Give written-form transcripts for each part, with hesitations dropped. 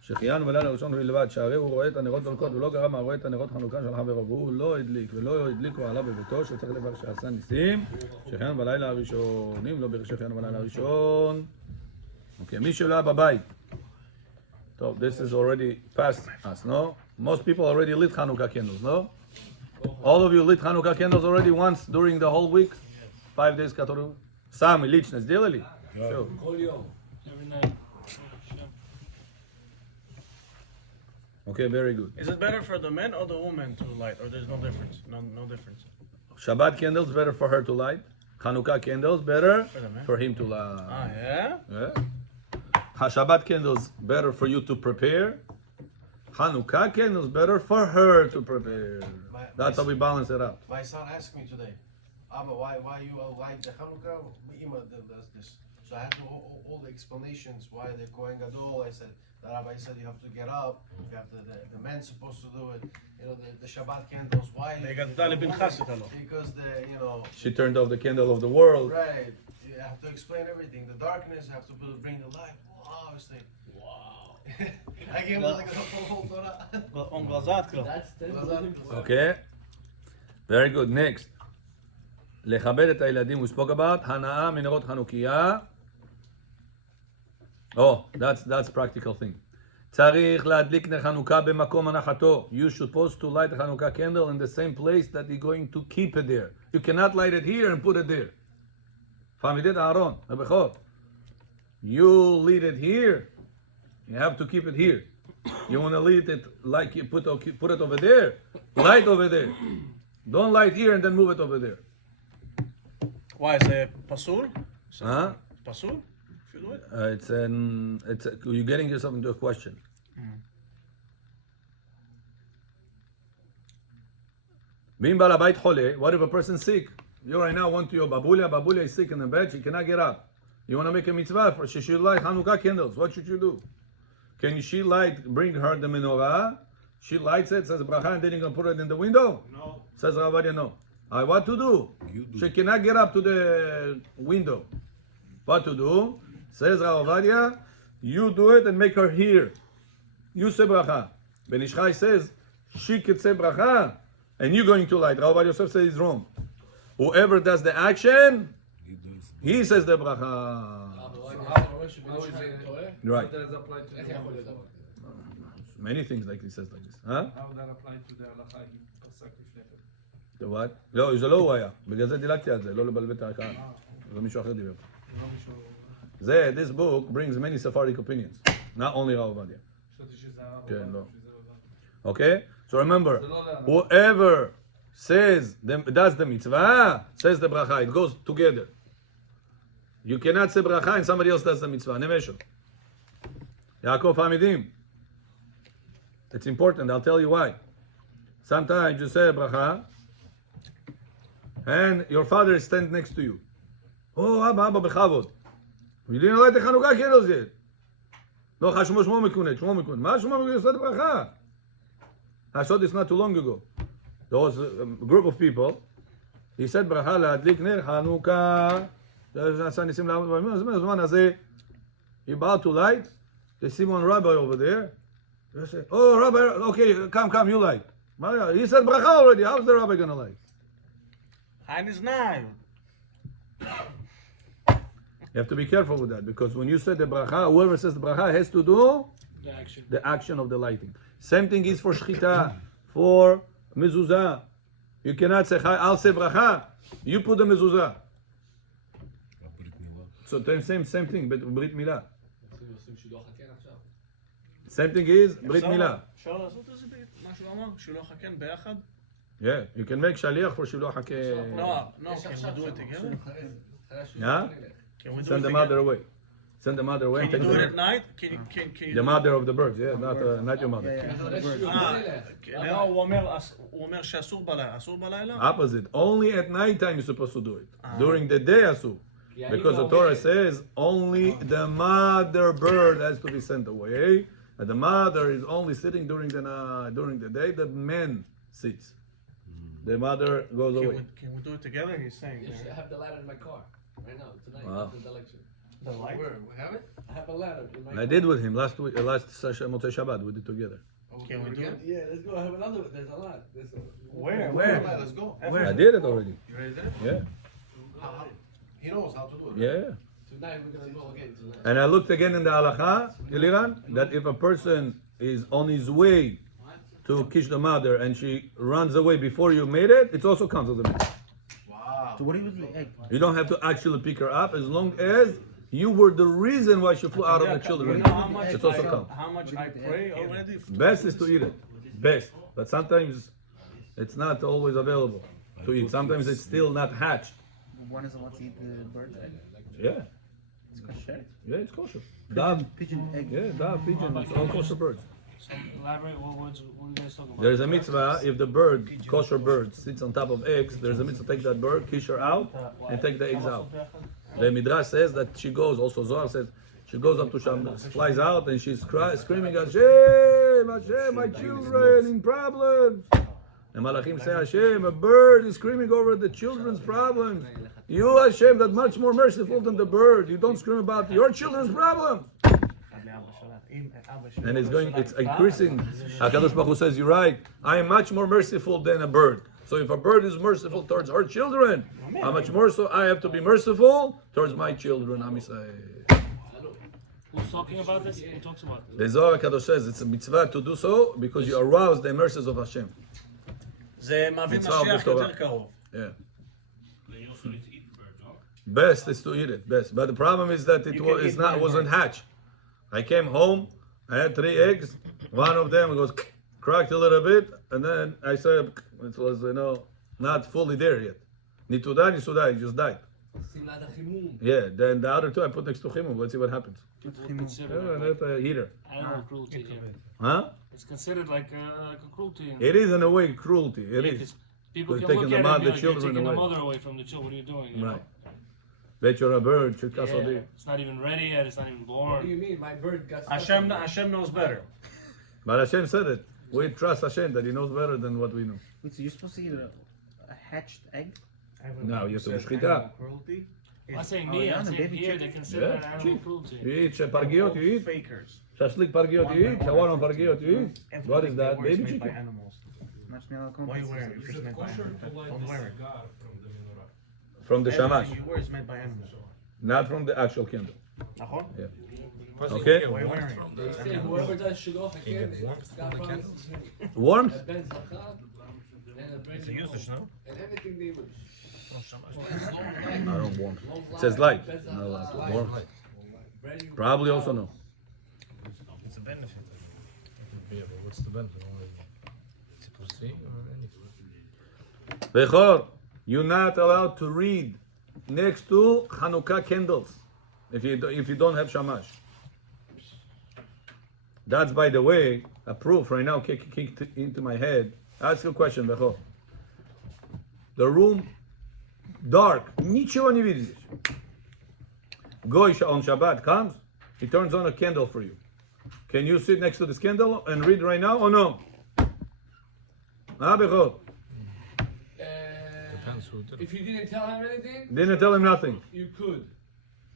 שחיינו בלילה הראשון בלבד, שהרי הוא רואה את הנרות דולקות ולא גרם הרואה את הנרות חנוכה של חברו, והוא לא הדליק ולא הדליקו עליו בביתו, שצריך לברך שעשה ניסים, שחיינו בלילה הראשון, אם לא ברך שחיינו בלילה הראשון. אוקיי, מי שלא היה בבית. טוב, this is already past us, no? Most people already lit Hanukkah candles, no? All of you lit Hanukkah candles already once during the whole week? 5 days, которые... Сами лично сделали? Все. Okay, very good. Is it better for the men or the women to light, or there's no difference? No difference. Shabbat candles better for her to light. Hanukkah candles better for him to light. Ah, yeah? Yeah. Shabbat candles better for you to prepare. Hanukkah candles better for her to prepare. That's how we balance it out. My son asked me today, Abba, why you light the Hanukkah? Ima does this. So I had all the explanations why the Kohen Gadol. I said the Rabbi said you have to get up. You have the men's supposed to do it. You know the Shabbat candles. Why? Because she turned off the candle of the world. Right. You have to explain everything. The darkness. You have to bring the light. Wow. I was thinking, wow. I gave him like a whole Torah. Okay. Very good. Next. לכבד את הילדים, we spoke about, הנאה מנרות חנוכיה. Oh, that's practical thing. צריך להדליק נר חנוכה במקום הנחתו. You supposed to light a Hanukkah candle in the same place that you're going to keep it there. You cannot light it here and put it there. פעם אהרון, הבכור. You lit it here. You have to keep it here. You want to light it like you put it over there. Light over there. Don't light here and then move it over there. Why is it pasul? Huh? Pasul? If you do it? You're getting yourself into a question. Being בעל הבית חולה, what if a person's sick? You right now went to your babulia is sick in the bed, she cannot get up. You want to make a mitzvah for she should light Hanukkah candles. What should you do? Can she bring her the menorah? She lights it, says bracha, and then you're going to put it in the window? No. Says Ravadia, no. What to do? She cannot get up to the window. What to do? Says Ravadia, you do it and make her hear. You say bracha. Ben Ishchai says, she could say bracha, and you're going to light. Ravadia Yosef says he's wrong. Whoever does the action, he says the bracha. Right. Many things like he says like this. Huh? How that apply to the halacha he פסק לפני כן? The what? לא, זה לא הוא היה. בגלל זה דילגתי על זה, לא לבלבל את הקהל. זה מישהו אחר דיבר. זה, this book brings many Sephardic opinions. Not only Rav Ovadia. כן, לא. Okay? So remember, whoever does the mitzvah, says the bracha. It goes together. You cannot say bracha and somebody else does the mitzvah. Nemesho. Yaakov Hamidim. It's important. I'll tell you why. Sometimes you say bracha, and your father is standing next to you. Oh, Abba, bechavod. You didn't light the Hanukkah candles yet. No, Shmo mekunet. Ma Shmo mekunet, you said bracha. I saw this not too long ago. There was a group of people. He said bracha להדליק ner Hanukkah. He bowed to light. They see one rabbi over there. They say, oh, rabbi, okay, come, you light. He said bracha already. How's the rabbi gonna light? Hein is nine. You have to be careful with that, because when you say the bracha, whoever says the bracha has to do the action of the lighting. Same thing is for shchita, for mezuzah. You cannot say, I'll say bracha. You put the mezuzah. So same thing, but brit milah. Same thing is brit milah. אפשר לעשות איזה מה שהוא אמר? שילוח הקן ביחד? Yeah, you can make shaliach for shilach hakeh. No, can we do it together? Yeah? Can we do Send it the together? mother away. Send the mother away. Can you do it at night? Can you The mother of the birds, yeah, not your mother. לא, הוא אומר שאסור בלילה. אסור בלילה? Opposite. Only at night time you're supposed to do it. During the day, asur. Because the Torah says only the mother bird has to be sent away. And the mother is only sitting during the day. The man sits. The mother goes away. Can we do it together? He's saying. Yes, I have the light in my car right now tonight. Wow. After the lecture. The light? Where? We have it? I have a ladder. In my I did with him last week, last Motzei Shabbat. We did together. Can we do it? Yeah, let's go. I have another one. There's a lot. Where? Let's go. I did it already. You ready to do it? Yeah, He knows how to do it. yeah. Tonight we're gonna go again tonight. And I looked again in the halacha, Eliran, that if a person is on his way to kiss the mother and she runs away before you made it, it also counts as a mitzvah. Wow. So what do you do with the egg? You don't have to actually pick her up as long as you were the reason why she flew out of the You children. know how much It also I, counts. how much I pray already? Best is to eat it. Best. But sometimes it's not always available to eat. Sometimes it's still not hatched. One is allowed to eat the bird's egg. Yeah. It's kosher. Yeah, it's kosher. Dove. Pigeon egg. Yeah, dove, pigeon. It's all kosher birds. So elaborate, what are you guys talking about? There's a mitzvah if the bird, kosher bird, sits on top of eggs. There's a mitzvah to take that bird, kiss her out, and take the eggs out. The midrash says that she goes. Also Zohar says she goes up to Sham, flies out, and she's screaming, Hashem, Hashem, my children in problems. And Malachim say, Hashem, a bird is screaming over the children's problems. You, Hashem, that much more merciful than the bird. You don't scream about your children's problems. And it's increasing. HaKadosh Baruch Hu says, you're right. I am much more merciful than a bird. So if a bird is merciful towards her children, how much more so I have to be merciful towards my children, Am Yisrael. Who's talking about this? Who talks about this? The Zohar HaKadosh says it's a mitzvah to do so because you arouse the mercies of Hashem. זה מביא מצווה משיח בתורה. יותר קרוב. Yeah. Best is to eat it, best. But the problem is that You can eat my wasn't hatched. I came home, I had 3 eggs. One of them goes cracked a little bit, and then I said it was not fully there yet. Nituda, nisuda, it just died. Yeah. Then the other 2 I put next to chimum. Let's see what happens. It's considered Yeah, that's a heater. animal cruelty. Yeah. Huh? It's considered like a cruelty. It is in a way cruelty. It Yeah, is. 'cause people Because can taking look the at it mother, and be like, you're children taking the away. mother away from the children. What are you doing? You know? Right. Bet you're a bird. Should Yeah, kasodi. it's not even ready yet. It's not even What born. do you mean? My bird got stuck. Hashem knows better. But Hashem said it. We trust Hashem that He knows better than what we know. Wait, so you're supposed to eat a hatched egg? No, you have to be shchita. I'm not saying Oh, me. yeah, I'm the saying baby here chick. they consider Yeah, that animal chick. cruelty. You eat pargiot, you eat. Fakers. Shashlik pargiot, you eat. Shawarma pargiot, you eat. What is that? Baby made by chicken. animals. Not smell Why are you wearing it? If it's made by Kosher animals. to light Don't the wear it. cigar from the menorah. From the shamash, Everything you wear is made by animals. not from the actual candle. נכון? Okay? Why are you wearing it? They say whoever does shidduch again, God promises Warmth? a ben zachar and a brand new home. And anything they wish. I don't warm. It says light. Not light. Warm. Brand new Probably also no. It's a benefit. Yeah, but what's the benefit? It's a pussy or anything? Bechor, you're not allowed to read next to Hanukkah candles if you don't have shamash. That's, by the way, a proof right now kicked into my head. Ask you a question, Bechor. The room dark, ничего не видишь. Goy on Shabbat comes, he turns on a candle for you. Can you sit next to this candle and read right now or no? Ah, Bechor. Depends who did it. If you didn't tell him anything, Didn't tell him nothing. you could.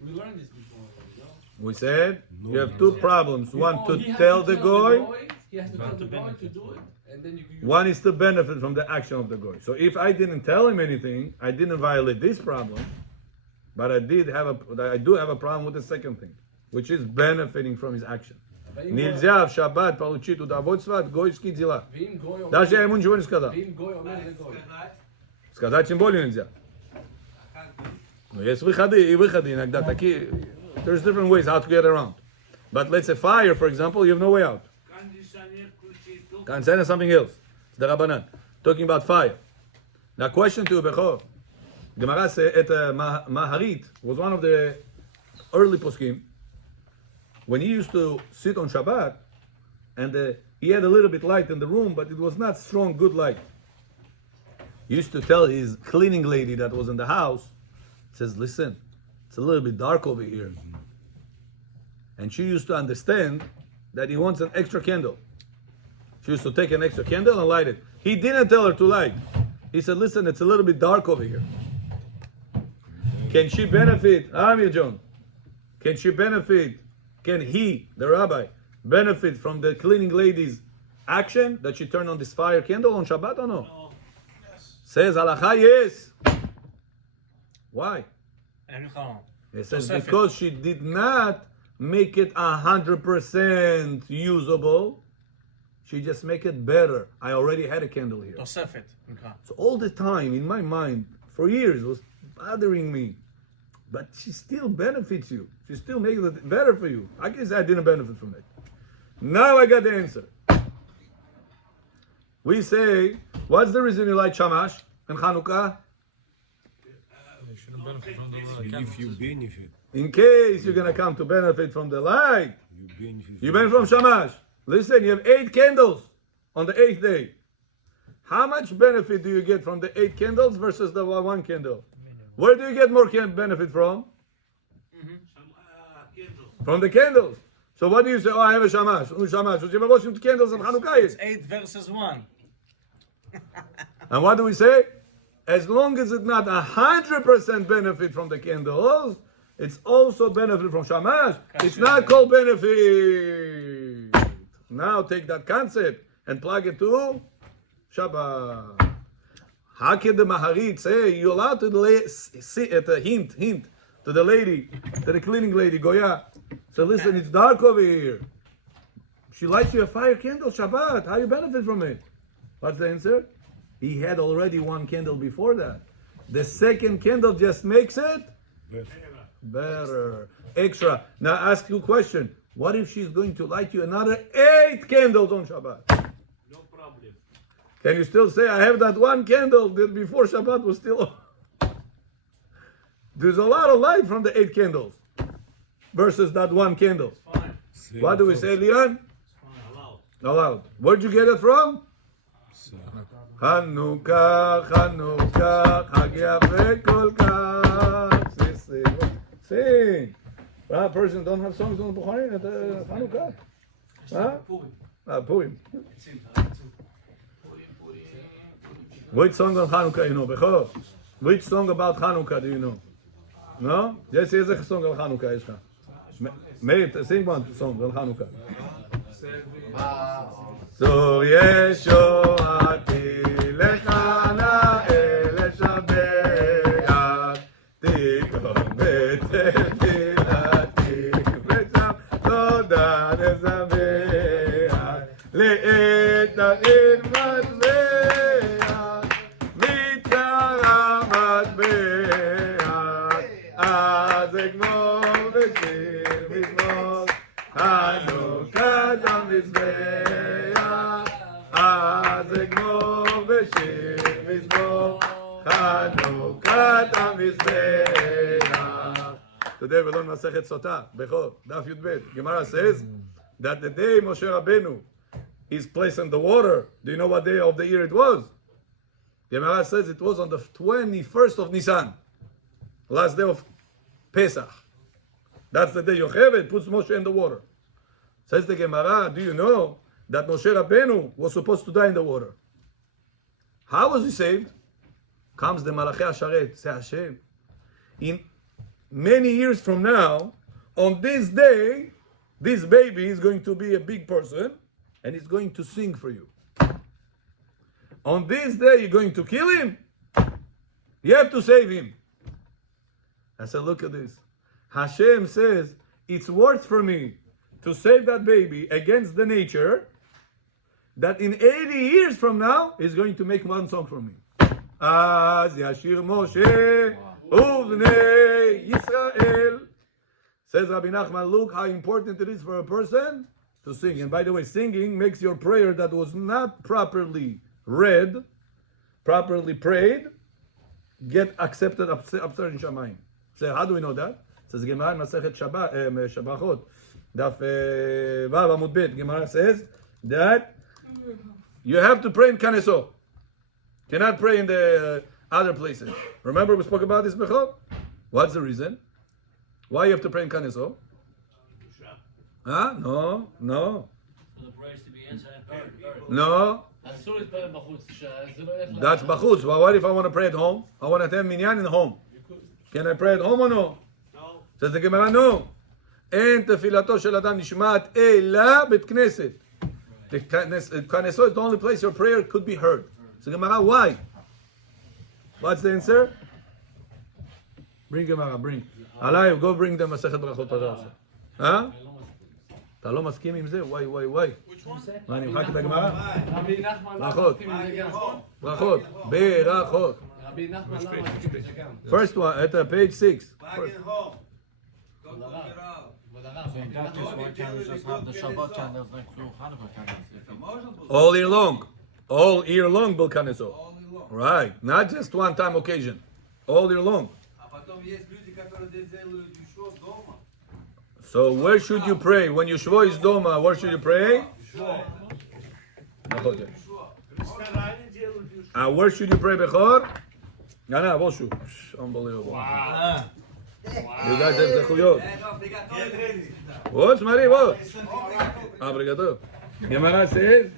We learned this before, you know? We said you have 2 problems. One, to He has tell the goy. He has to tell the goy to do it, and then you can. One is to benefit from the action of the goy. So if I didn't tell him anything, I didn't violate this problem, but I do have a problem with the second thing, which is benefiting from his action. Нельзя в шаббат получить удовольствие от гойских дела. Даже я ему ничего не сказал. Сказать тем более нельзя. Но есть выходы и выходы иногда такие. There's different ways how to get around. But let's say fire, for example, you have no way out. Consider something else. It's the Rabbanan. Talking about fire. Now, question to Bechor. Gemara said Maharit was one of the early poskim. When he used to sit on Shabbat, and he had a little bit light in the room, but it was not strong, good light. He used to tell his cleaning lady that was in the house, says, listen, it's a little bit dark over here. And she used to understand that he wants an extra candle. She used to take an extra candle and light it. He didn't tell her to light. He said, listen, it's a little bit dark over here. Can she benefit, Amir John, can she benefit can he, the rabbi, benefit from the cleaning lady's action that she turned on this fire candle on Shabbat or no? Says halacha, yes. Why? It says because she did not make it 100% usable. She just make it better. I already had a candle here. תוספת. So all the time in my mind, for years, was bothering me. But she still benefits you. She still makes it better for you. I guess I didn't benefit from it. Now I got the answer. We say, what's the reason you light shamash and Hanukkah? You shouldn't benefit from the candles. If you benefit, In case you're going to come to benefit from the light. You benefit from shamash. Listen, you have 8 candles on the 8th day. How much benefit do you get from the 8 candles versus the 1 candle? Where do you get more benefit from? From the candles. So what do you say? Oh, I have a shamash. Shamash. So you have washing candles on Hanukkah. It's 8 versus 1. And what do we say? As long as it's not 100% benefit from the candles, it's also benefit from shamash. It's not called benefit. Now take that concept and plug it to Shabbat. How can the Maharit say you're allowed to see at a hint to the lady, to the cleaning lady, Goya? So listen, it's dark over here. She lights you a fire candle, Shabbat. How you benefit from it? What's the answer? He had already 1 candle before that. The second candle just makes it better. Extra. Now ask you a question. What if she's going to light you another 8 candles on Shabbat? No problem. Can you still say, I have that 1 candle that before Shabbat was still on? There's a lot of light from the 8 candles versus that 1 candle. Fine. What do we say, Leon? Allowed. Allowed. Where'd you get it from? Hanukkah, Hanukkah, Chag Yafe Kol Kach. Sing. A person don't have songs on the Bukhari at Hanukkah? Huh? Purim. Which song on Hanukkah you know, Bechor? Which song about Hanukkah do you know? No? Yes, here's a song on Hanukkah, יש לך. Meir, sing one song on Hanukkah. So ישועתי לך נאה לשבח, תיקום בתפילתי, ושם תודה נשבח, לעת העיר מטבח, מצרה מטבח, אז אגמור בשיר מזמור, חנוכת המזבח, אז אגמור בשיר מזמור, חנוכת המזבח. Today we learn Masechet Sotah, Bechor, Daf Yud Bet. Gemara says that the day Moshe Rabbeinu is placed in the water, do you know what day of the year it was? Gemara says it was on the 21st of Nisan, last day of Pesach. That's the day Yocheved puts Moshe in the water. Says the Gemara, do you know that Moshe Rabbeinu was supposed to die in the water? How was he saved? Comes the Malachi Asharet, say Hashem, in many years from now, on this day, this baby is going to be a big person and he's going to sing for you. On this day, you're going to kill him? You have to save him. I said, look at this. Hashem says, it's worth for me to save that baby against the nature that in 80 years from now, he's going to make 1 song for me. Az Yashir Moshe Uvnei Yisrael. Says Rabbi Nachman, look how important it is for a person to sing. And by the way, singing makes your prayer that was not properly read, properly prayed, get accepted upstairs in Shamayim. So how do we know that? It says Gemara in Masechet Shabachot, Daf Vav Amud Bet. Gemara says that you have to pray in Kaneso. Cannot pray in the other places. Remember we spoke about this before? What's the reason? Why you have to pray in Kaneso? Huh? No. For the prayers to be answered and heard. No. אסור להתפלל בחוץ, שזה לא ילך That's בחוץ. Well, what if I want to pray at home? I want to attend minyan in home. Can I pray at home or no? No. Says the Gemara, no. אין תפילתו של אדם נשמעת אלא בית כנסת. The Knesset is the only place your prayer could be heard. So Gemara, why? What's the answer? Bring Gemara, bring. Alayev, go bring them מסכת ברכות פרשה. אתה לא מסכים עם זה? וואי, וואי, וואי. מה, אני מחק את הגמרא? ברכות. ברכות. ברכות. First one, at page 6. All year long. All year long בלכנסו. Right. Not just one time occasion. All year long. So where should you pray? When Yeshua is Doma, where should you pray? Where should you pray, Bechor? No, Boshu. Unbelievable. Wow. You guys have zechuyot. What? Mari, what? Abrigato. Gemara says,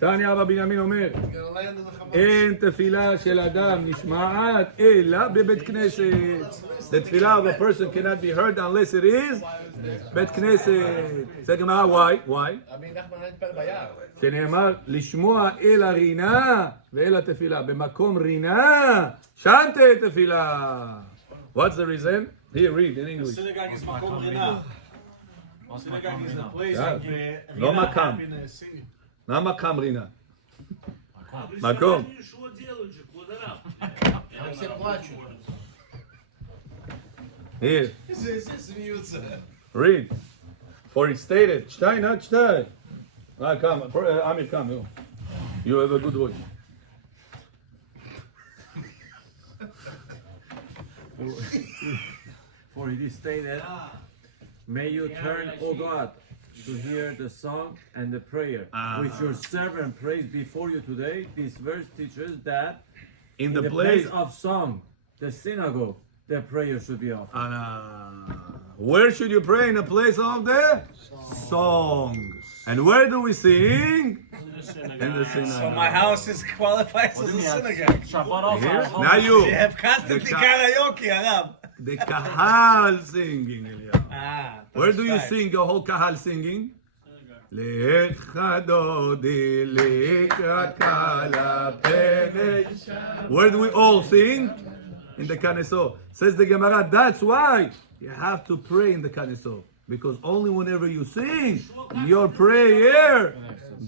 Tanya Rabbi Binyamin Omer, אין תפילה של אדם נשמעת אלא בבית כנסת. The tefillah of a person cannot be heard unless it is בית כנסת. זה גמרא, why? שנאמר, לשמוע אל הרינה ואל התפילה. במקום רינה, שם תהיה תפילה. What's the reason? Here, read in English. Synagogue is מקום רינה. Synagogue is a place of לא מקם. מה מקם רינה? מקום. Here. Read. For it stated, Shtai, not Shtai. Come, Amir, come. You have a good voice. For it is stated, may you turn, O God, to hear the song and the prayer which your servant prays before you today. This verse teaches that In the place place of song, the synagogue, the prayer should be offered. where should you pray? In the place of the song. And where do we sing? In the synagogue. So my house is qualified as a synagogue. Here? Now you. They have constantly karaoke, Arab. The kahal singing, Eliyahu. Where do you sing your whole kahal singing? Where do we all sing? In the Knesset. Says the Gemara, that's why you have to pray in the Knesset. Because only whenever you sing, your prayer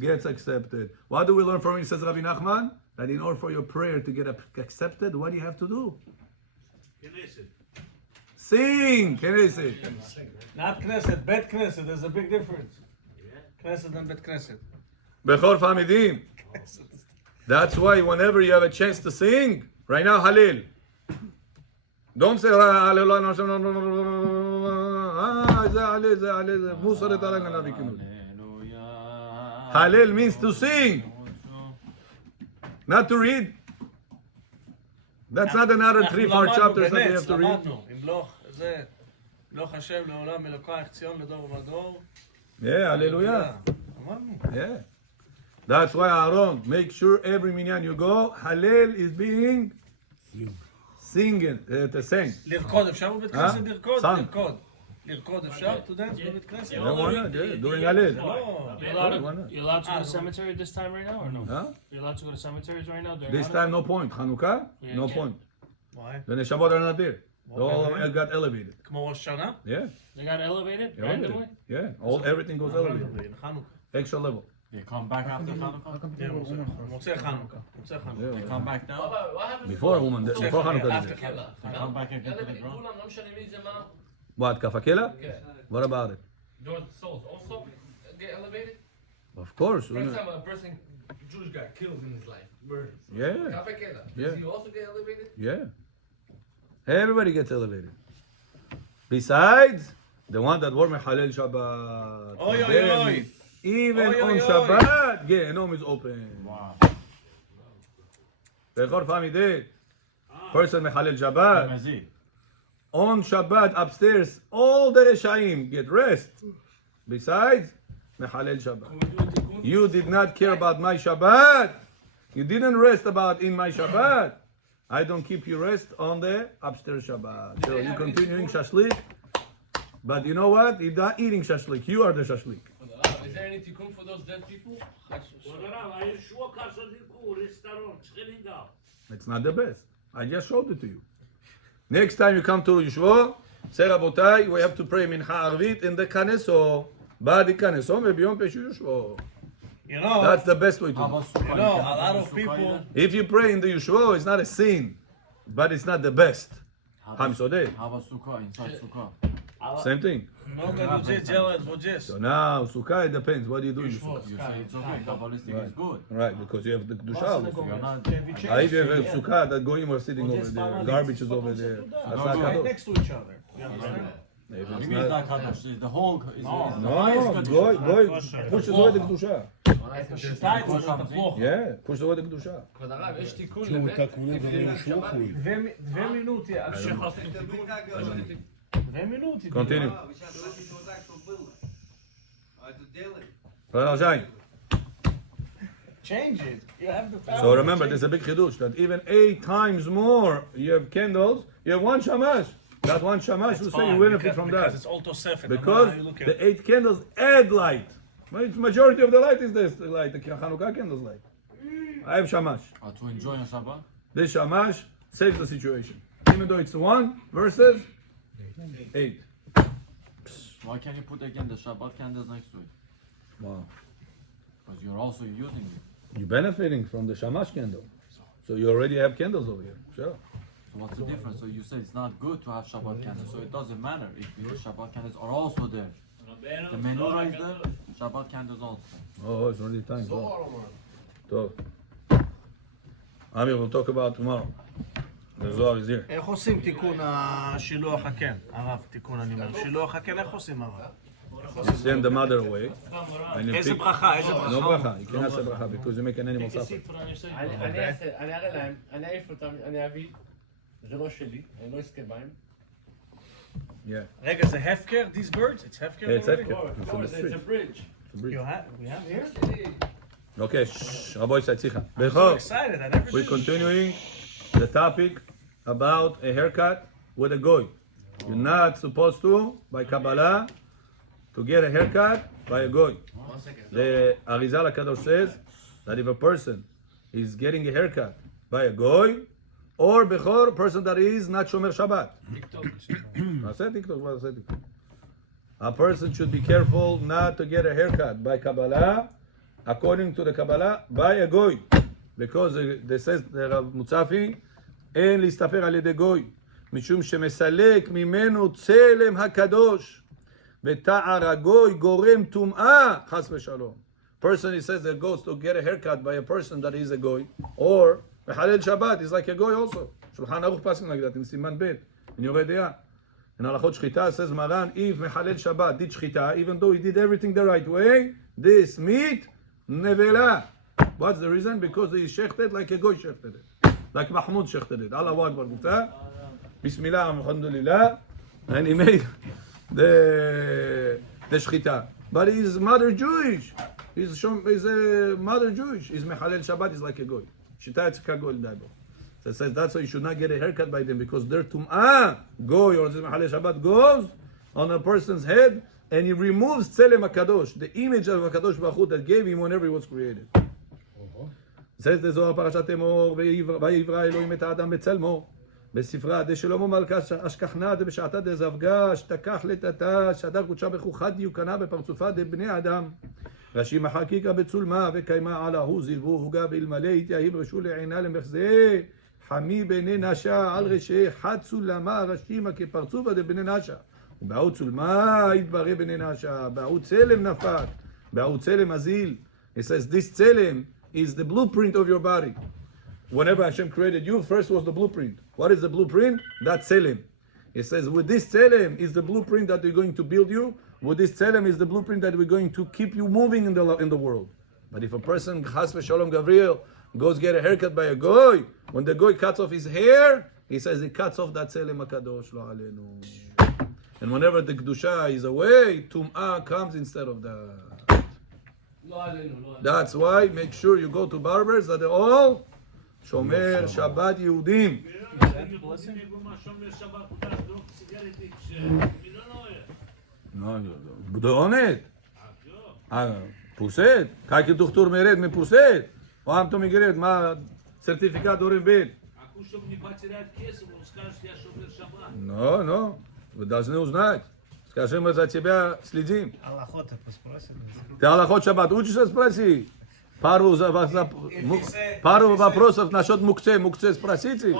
gets accepted. What do we learn from it? Says Rabbi Nachman, that in order for your prayer to get accepted, what do you have to do? Sing! Knesset. Not Knesset, Bet Knesset. There's a big difference. Knesset and Bet Knesset. Bechor Famidim. That's why whenever you have a chance to sing, right now, Halil. Don't say Halil. Halil means to sing, not to read. That's not another 3-4 chapters that you have to read. מלוך השם לעולם אלוקייך ציון לדור ודור. Yeah, hallelujah. Yeah. That's why Aaron, make sure every minyan you go, Hallel is being singing, to sing. לרקוד, אפשר בבית כנסת לרקוד? לרקוד. לרקוד אפשר? To dance בבית כנסת? Yeah, why not? Yeah, during Hallel. You're allowed to go to cemetery this time right now or no? Huh? You're allowed to go to cemeteries right now? This time no point. Hanukkah, no Yeah. point. Why? The Neshamot are not there. They all got elevated. כמו ראש שנה? Yeah. They got elevated Elevated. randomly? Yeah. Everything goes elevated. חנוכה. Extra level. They come back after Hanukkah? מוצא חנוכה. מוצא חנוכה. They come back now? Before Hanukkah. after Hanukkah. They come back again to the ground? What, Kafakela? What about it? Your souls also get elevated? Of course. Next time a person, Jewish guy killed in his life, murdered. Yeah. Yeah. Does he also get elevated? Yeah. Everybody gets elevated. Besides, the one that wore Mehalel Shabbat. Oy, oy, oy. Even Oy, oy, on oy. Shabbat, Gehenom is open. Wow. Bechor Famideh, person Mehalel Shabbat. On Shabbat upstairs, all the Reshaim get rest. Besides, Mehalel Shabbat. You did not care about my Shabbat. You didn't rest about in my Shabbat. I don't keep you rest on the upstairs Shabbat. So you continuing Shashlik, But you know what? He's not eating shashlik. You are the shashlik. Is there any tikkun for those dead people? It's not the best. I just showed it to you. Next time you come to Yeshua, say Rabotai, we have to pray Mincha Arvit in the Kaneso. Badi Kaneso, Biyom Peshu Yeshua. You know, That's the best way to do it. you know, a lot of people. If you pray in the Yeshua, it's not a sin, but it's not the best. Ham Sodeh. How about sukkah inside sukkah? Same thing. No, but you jealous for just. So now, Sukkah, it depends. What do you do in Sukkah? You say it's okay, Kabbalistic is good. Right, because you have the Kedusha. You're not. If you have a Sukkah, that goyim are sitting over there, garbage is over there. That's not Right Kadosh. next to each other. You understand? If You it's mean it's not- not Kadosh, it's the whole. No, goy pushes away the Kedusha. Yeah, pushes away the Kedusha. כבוד הרב, יש תיקון לבית. 2 minuti. Continue. Brother Shai. Change it. You have the power. So remember, there's a big chidush that even 8 times more you have candles, you have one shamash. That one shamash will say you benefit from because that. it's auto self. Because the 8 candles add light. Well, it's majority of the light is this light, the Hanukkah candles light. I have shamash. To enjoy on Shabbat? This shamash saves the situation. Even though it's 1 versus 8. Why can't you put again the Shabbat candles next to it? Wow. Because you're also using it. You're benefiting from the shamash candle. So you already have candles over here. Sure. So what's the difference? So you said it's not good to have Shabbat candles, so it doesn't matter if the Shabbat candles are also there. The menorah is there, Shabbat candles also. Oh, it's already time. So, Amir, we'll talk about tomorrow. The Zohar is here. איך עושים תיקון השילוח הקן? הרב, תיקון אני אומר. שילוח הקן, איך עושים הרב? You send the mother away. And you איזה pick. ברכה, איזה ברכה? No bracha. You cannot say bracha because you make an animal suffer. אני אראה להם, אני אעיף אותם, אני אביא. זה לא שלי, אני לא אזכה בהם. Yeah. רגע, זה הפקר? These birds? It's הפקר? Yeah, it's already? hefker. It's on the It's street. a bridge. It's a bridge. We have here? Okay, shh. Rabbi Tzitzicha. I'm so excited. I never We're did. continuing the topic about a haircut with a goy. You're not supposed to, by Kabbalah, to get a haircut by a goy. The Arizal HaKadosh says that if a person is getting a haircut by a goy, or bechor, a person that is not Shomer Shabbat. I said TikTok, I said TikTok. A person should be careful not to get a haircut by Kabbalah, according to the Kabbalah, by a goy. Because they says the Rav Mutzafi, אין להסתפר על ידי גוי, משום שמסלק ממנו צלם הקדוש, ותער הגוי גורם טומאה, חס ושלום. Person, he says, that goes to get a haircut by a person that is a goy, or מחלל Shabbat is like a goy also. שולחן ערוך passing like that in סימן ב', in Yoreh De'ah. In הלכות שחיטה, says Maran, if מחלל Shabbat did שחיטה, even though he did everything the right way, this meat, nevela. What's the reason? Because he shechted like a goy shechted it. Like Mahmoud shechted it. Allah Akbar Gufta. Bismillah, alhamdulillah. And he made the shchita. But his mother Jewish. He's a mother Jewish. His Mechalel Shabbat is like a goy. Shita it's kagol dabo. So it says that's why you should not get a haircut by them because their tum'ah, goy or Mechalel Shabbat goes on a person's head and he removes Tzelem HaKadosh, the image of HaKadosh Baruch Hu that gave him whenever he was created. says the Zohar Parashat Emor, ויברא אלוהים את האדם בצלמו, בספרה, דשלמה מלכה אשכחנה דבשעתה דזבגה, שתקח לטאטה, שדר קודשה בחוכא דיוקנה בפרצופה דבני אדם. רש"י מחקיקה בצולמה, וקיימה על ההוא זילבו הוגה ואלמלא התייהב רשו לעינה למחזה, חמי בני נשה על רשי חד צולמה רשימה כפרצופה דבני נשה. ובאו צולמה התברא בני נשה, באו צלם נפת, באו צלם אזיל. It says this צלם is the blueprint of your body. Whenever Hashem created you, first was the blueprint. What is the blueprint? That's Tzelem. It says, with this Tzelem is the blueprint that we're going to build you. With this Tzelem is the blueprint that we're going to keep you moving in the world. But if a person, Chas v'Shalom Gabriel, goes get a haircut by a goy, when the goy cuts off his hair, he says he cuts off that Tzelem HaKadosh lo aleinu. And whenever the Kedusha is away, Tum'ah comes instead of that. That's why make sure you go to barbers that are all Shomer Shabbat Yehudim. No, bedeutet. Puset. Kijk je toch door me red met puset? Waarom toen ik red? Maar certificaat door in bed. No, вы должны узнать. Скажи, мы за тебя следим. Аллахота поспросим. Ты Аллахот Шаббат учишься, спроси. Пару вопросов насчет мукце. Мукце спросите.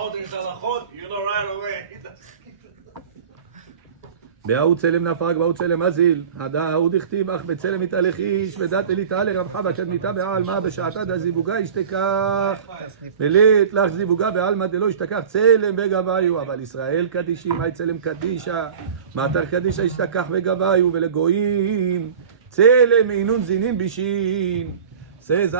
בהוא צלם נפג, בהוא צלם אזיל. ההוא דכתיב, אך בצלם יתהלך איש, ודת אל יתהלך רבחה בקדמיתה בעלמא, בשעתה דזיווגה ישתכח. לילית לך זיווגה בעלמא דלא ישתכח צלם וגביו. אבל ישראל קדישים, היי צלם קדישה. מאתר קדישה ישתכח וגביו, ולגויים צלם עינון זינין בישין. Says,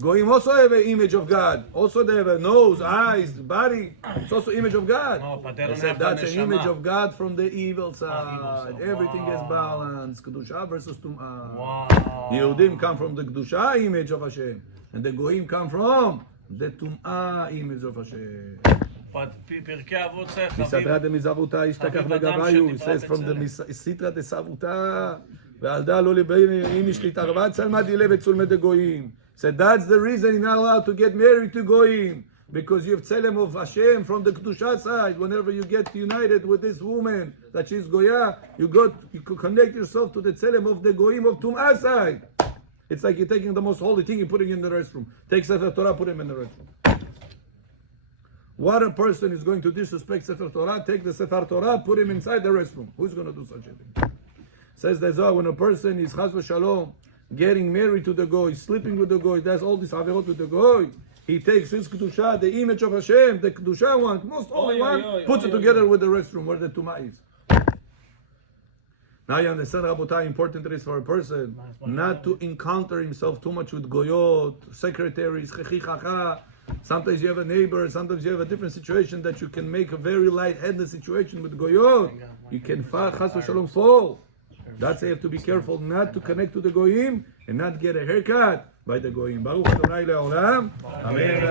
goyim also have an image of God. Also they have a nose, eyes, body. It's also image of God. They said that's an image of God from the evil side. Everything is balanced. Kedusha versus Tum'ah. Wow. Yehudim come from the Kedusha image of Hashem. And the goyim come from the Tum'ah image of Hashem. פרקי אבות זה מסדרה דמזבותה ישתכח וגביו. He says from the Sitra de Savuta. ועלדה לא לבין איניש להתערבה צלמה דילה וצולמי דגויים. So that's the reason you're not allowed to get married to goyim. Because you have tzelem of Hashem from the Kedusha side. Whenever you get united with this woman, that she's goya, you connect yourself to the tzelem of the goyim of Tum'ah side. It's like you're taking the most holy thing and putting it in the restroom. Take Sefer Torah, put him in the restroom. What a person is going to disrespect Sefer Torah, take the Sefer Torah, put him inside the restroom. Who's going to do such a thing? Says the Zohar, when a person is chas v'shalom, getting married to the goy, sleeping with the goy, does all this averot with the goy, he takes his kedusha, the image of Hashem, the kedusha one, most holy one, puts it together with the restroom where the tumah is. Now you understand, Rabotai, how important it is for a person not to encounter himself too much with goyot, secretaries, chechichacha. Sometimes you have a neighbor, sometimes you have a different situation that you can make a very light-handed situation with goyot. You can chas v'shalom fall. That's why you have to be careful not to connect to the goyim and not get a haircut by the goyim. Baruch Adonai le'olam. Amen.